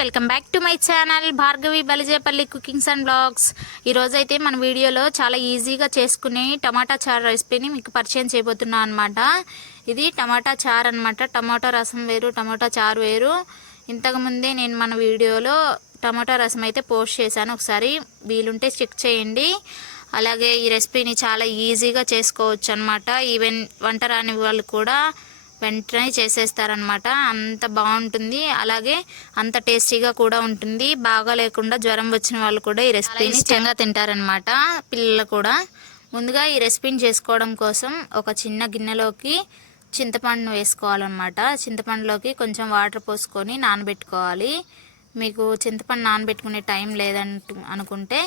Welcome back to my channel Bhargavi Balijepalli cookings and blogs. ఈరోజు అయితే మన వీడియోలో చాలా ఈజీగా చేసుకునే టమాటా చారు రెసిపీని మీకు పరిచయం చేయబోతున్నాను అనమాట ఇది టమాటా చారు అనమాట టమాటా రసం వేరు టమాటా చారు వేరు. ఇంతకుముందే నేను మన వీడియోలో టమాటా రసం అయితే పోస్ట్ చేశాను. ఒకసారి వీలుంటే చెక్ చేయండి. అలాగే ఈ రెసిపీని చాలా ఈజీగా చేసుకోవచ్చు అనమాట ఈవెన్ వంట రాని వాళ్ళు కూడా వెంటనే చేసేస్తారనమాట అంత బాగుంటుంది. అలాగే అంత టేస్టీగా కూడా ఉంటుంది. బాగా లేకుండా జ్వరం వచ్చిన వాళ్ళు కూడా ఈ రెసిపీని ఇష్టంగా తింటారనమాట పిల్లలు కూడా. ముందుగా ఈ రెసిపీని చేసుకోవడం కోసం ఒక చిన్న గిన్నెలోకి చింతపండు వేసుకోవాలన్నమాట. చింతపండులోకి కొంచెం వాటర్ పోసుకొని నానబెట్టుకోవాలి. మీకు చింతపండు నానబెట్టుకునే టైం లేదంటు అనుకుంటే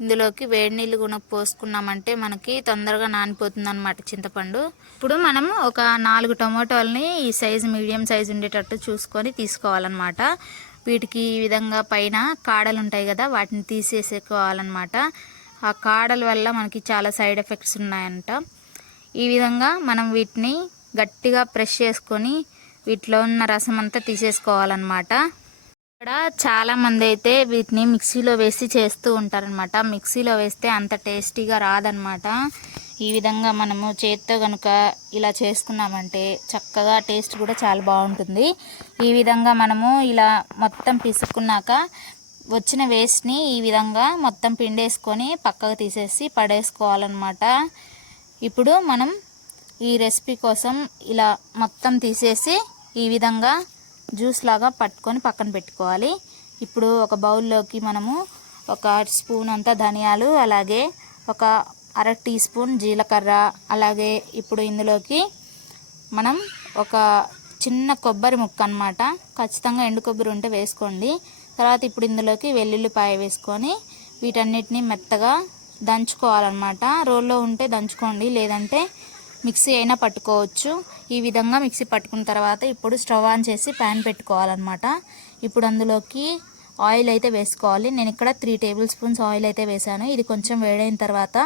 ఇందులోకి వేడి నీళ్ళు కూడా పోసుకున్నామంటే మనకి తొందరగా నానిపోతుంది అనమాట చింతపండు. ఇప్పుడు మనం ఒక నాలుగు టమాటోల్ని ఈ సైజు మీడియం సైజు ఉండేటట్టు చూసుకొని తీసుకోవాలన్నమాట. వీటికి ఈ విధంగా పైన కాడలు ఉంటాయి కదా వాటిని తీసేసుకోవాలన్నమాట ఆ కాడల వల్ల మనకి చాలా సైడ్ ఎఫెక్ట్స్ ఉన్నాయంట. ఈ విధంగా మనం వీటిని గట్టిగా ప్రెస్ చేసుకొని వీటిలో ఉన్న రసం అంతా తీసేసుకోవాలన్నమాట. ఇక్కడ చాలామంది అయితే వీటిని మిక్సీలో వేసి చేస్తూ ఉంటారనమాట మిక్సీలో వేస్తే అంత టేస్టీగా రాదనమాట ఈ విధంగా మనము చేత్తో కనుక ఇలా చేసుకున్నామంటే చక్కగా టేస్ట్ కూడా చాలా బాగుంటుంది. ఈ విధంగా మనము ఇలా మొత్తం పిసుకున్నాక వచ్చిన వేస్ట్ని ఈ విధంగా మొత్తం పిండేసుకొని పక్కకు తీసేసి పడేసుకోవాలన్నమాట. ఇప్పుడు మనం ఈ రెసిపీ కోసం ఇలా మొత్తం తీసేసి ఈ విధంగా జ్యూస్ లాగా పట్టుకొని పక్కన పెట్టుకోవాలి. ఇప్పుడు ఒక బౌల్లోకి మనము ఒక స్పూన్ అంతా ధనియాలు అలాగే ఒక అర టీ స్పూన్ జీలకర్ర అలాగే ఇప్పుడు ఇందులోకి మనం ఒక చిన్న కొబ్బరి ముక్క అనమాట ఖచ్చితంగా ఎండు కొబ్బరి ఉంటే వేసుకోండి. తర్వాత ఇప్పుడు ఇందులోకి వెల్లుల్లిపాయ వేసుకొని వీటన్నిటిని మెత్తగా దంచుకోవాలన్నమాట. రోల్లో ఉంటే దంచుకోండి లేదంటే మిక్సీ అయినా పట్టుకోవచ్చు. ఈ విధంగా మిక్సీ పట్టుకున్న తర్వాత ఇప్పుడు స్టవ్ ఆన్ చేసి ప్యాన్ పెట్టుకోవాలన్నమాట. ఇప్పుడు అందులోకి ఆయిల్ అయితే వేసుకోవాలి. నేను ఇక్కడ త్రీ టేబుల్ స్పూన్స్ ఆయిల్ అయితే వేసాను ఇది కొంచెం వేడైన తర్వాత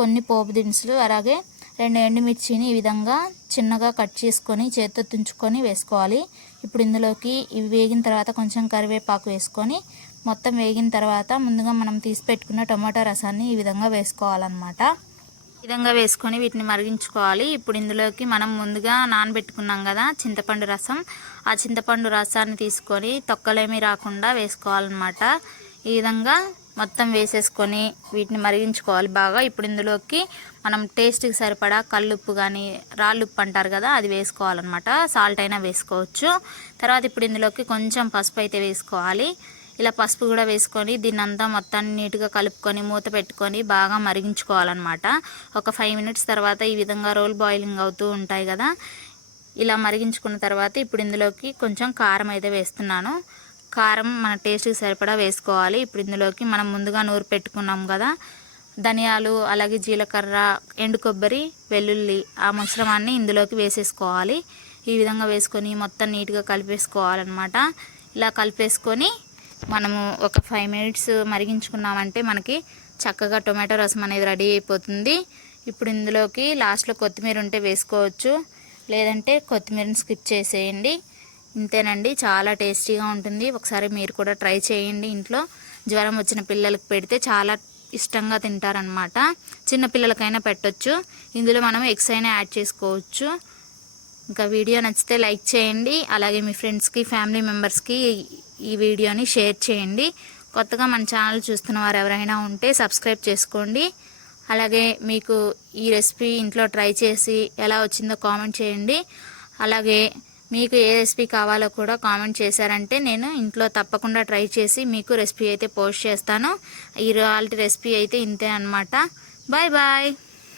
కొన్ని పోపు దినుసులు అలాగే రెండు ఎండుమిర్చిని ఈ విధంగా చిన్నగా కట్ చేసుకొని చేత్తో తుంచుకొని వేసుకోవాలి. ఇప్పుడు ఇందులోకి ఇవి వేగిన తర్వాత కొంచెం కరివేపాకు వేసుకొని మొత్తం వేగిన తర్వాత ముందుగా మనం తీసి పెట్టుకున్న టమాటా రసాన్ని ఈ విధంగా వేసుకోవాలన్నమాట. విధంగా వేసుకొని వీటిని మరిగించుకోవాలి. ఇప్పుడు ఇందులోకి మనం ముందుగా నానబెట్టుకున్నాం కదా చింతపండు రసం. ఆ చింతపండు రసాన్ని తీసుకొని తొక్కలేమీ రాకుండా వేసుకోవాలన్నమాట. ఈ విధంగా మొత్తం వేసేసుకొని వీటిని మరిగించుకోవాలి బాగా. ఇప్పుడు ఇందులోకి మనం టేస్ట్కి సరిపడా కల్లుప్పు కానీ రాళ్ళుప్పు అంటారు కదా అది వేసుకోవాలన్నమాట. సాల్ట్ అయినా వేసుకోవచ్చు. తర్వాత ఇప్పుడు ఇందులోకి కొంచెం పసుపు అయితే వేసుకోవాలి. ఇలా పసుపు కూడా వేసుకొని దీన్ని అంతా మొత్తాన్ని నీట్గా కలుపుకొని మూత పెట్టుకొని బాగా మరిగించుకోవాలన్నమాట. ఒక ఫైవ్ మినిట్స్ తర్వాత ఈ విధంగా రోల్ బాయిలింగ్ అవుతూ ఉంటాయి కదా. ఇలా మరిగించుకున్న తర్వాత ఇప్పుడు ఇందులోకి కొంచెం కారం అయితే వేస్తున్నాను. కారం మన టేస్ట్కి సరిపడా వేసుకోవాలి. ఇప్పుడు ఇందులోకి మనం ముందుగా నూరు పెట్టుకున్నాం కదా. ధనియాలు అలాగే జీలకర్ర ఎండు కొబ్బరి వెల్లుల్లి ఆ మిశ్రమాన్ని ఇందులోకి వేసేసుకోవాలి. ఈ విధంగా వేసుకొని మొత్తం నీట్గా కలిపేసుకోవాలన్నమాట. ఇలా కలిపేసుకొని మనము ఒక ఫైవ్ మినిట్స్ మరిగించుకున్నామంటే మనకి చక్కగా టొమాటో రసం అనేది రెడీ అయిపోతుంది. ఇప్పుడు ఇందులోకి లాస్ట్లో కొత్తిమీర ఉంటే వేసుకోవచ్చు. లేదంటే కొత్తిమీరని స్కిప్ చేసేయండి. ఇంతేనండి చాలా టేస్టీగా ఉంటుంది. ఒకసారి మీరు కూడా ట్రై చేయండి ఇంట్లో. జ్వరం వచ్చిన పిల్లలకు పెడితే చాలా ఇష్టంగా తింటారనమాట చిన్న పిల్లలకైనా పెట్టొచ్చు. ఇందులో మనం ఎగ్స్ అయినా యాడ్ చేసుకోవచ్చు. ఇంకా వీడియో నచ్చితే లైక్ చేయండి. అలాగే మీ ఫ్రెండ్స్కి ఫ్యామిలీ మెంబర్స్కి ఈ వీడియోని షేర్ చేయండి. కొత్తగా మన ఛానల్ చూస్తున్న వారు ఎవరైనా ఉంటే సబ్స్క్రైబ్ చేసుకోండి. అలాగే మీకు ఈ రెసిపీ ఇంట్లో ట్రై చేసి ఎలా వచ్చిందో కామెంట్ చేయండి. అలాగే మీకు ఏ రెసిపీ కావాలో కూడా కామెంట్ చేశారంటే నేను ఇంట్లో తప్పకుండా ట్రై చేసి మీకు రెసిపీ అయితే పోస్ట్ చేస్తాను. ఈ రెసిపీ అయితే ఇంతే అనమాట బాయ్ బాయ్.